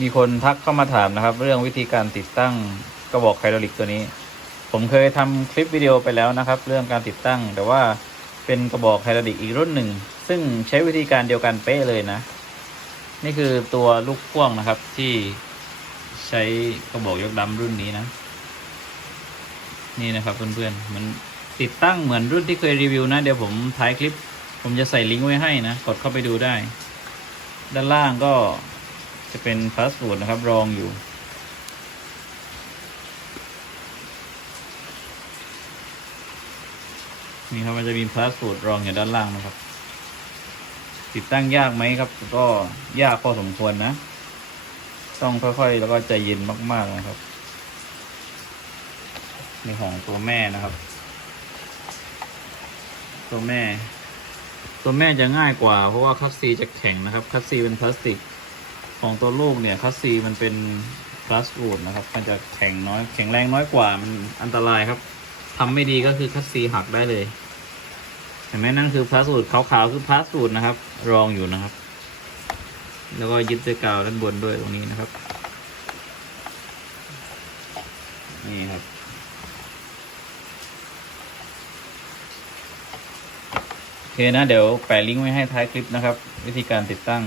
มีคนทักเข้ามาถามนะครับ เรื่องวิธีการติดตั้งกระบอกไฮดรอลิกตัวนี้ ผมเคยทำคลิปวิดีโอไปแล้วนะครับ เรื่องการติดตั้ง แต่ว่าเป็นกระบอกไฮดรอลิกอีกรุ่นหนึ่ง ซึ่งใช้วิธีการเดียวกันเป๊ะเลยนะ นี่คือตัวลูกพ่วงนะครับที่ใช้กระบอกยกดำรุ่นนี้นะ นี่นะครับเพื่อนๆมันติดตั้งเหมือนรุ่นที่เคยรีวิวนะเดี๋ยวผมท้ายคลิป ผมจะใส่ลิงก์ไว้ให้นะ กดเข้าไปดูได้ ด้านล่างก็ จะเป็นพาส w ู r d นะครับ รองอยู่ นี่ครับมันจะมีพาส w ู r d รองอยู่ด้านล่างนะครับ ติดตั้งยากไหมครับ ก็ยากพอสมควรนะ ต้องค่อยๆ แล้วก็ใจเย็นมาก ๆ นะครับในของตัวแม่นะครับ ตัวแม่ ตัวแม่จะง่ายกว่า เพราะว่าคัสซีจะแข็งนะครับ คัสซีเป็นพลาสติก ของตัวลูกเนี่ยคัสซีมันเป็นพลาสติกนะครับ มันจะแข็งน้อยแข็งแรงน้อยกว่ามันอันตรายครับทำไม่ดีก็คือคัสซีหักได้เลยเห็นไหมนั่นคือพลาสติกขาวๆคือพลาสติกนะครับ รองอยู่นะครับ แล้วก็ยึดด้วยกาวด้านบนด้วยตรงนี้นะครับ นี่ครับโอเคนะเดี๋ยวแปะลิงก์ไว้ให้ท้ายคลิปนะครับ วิธีการติดตั้ง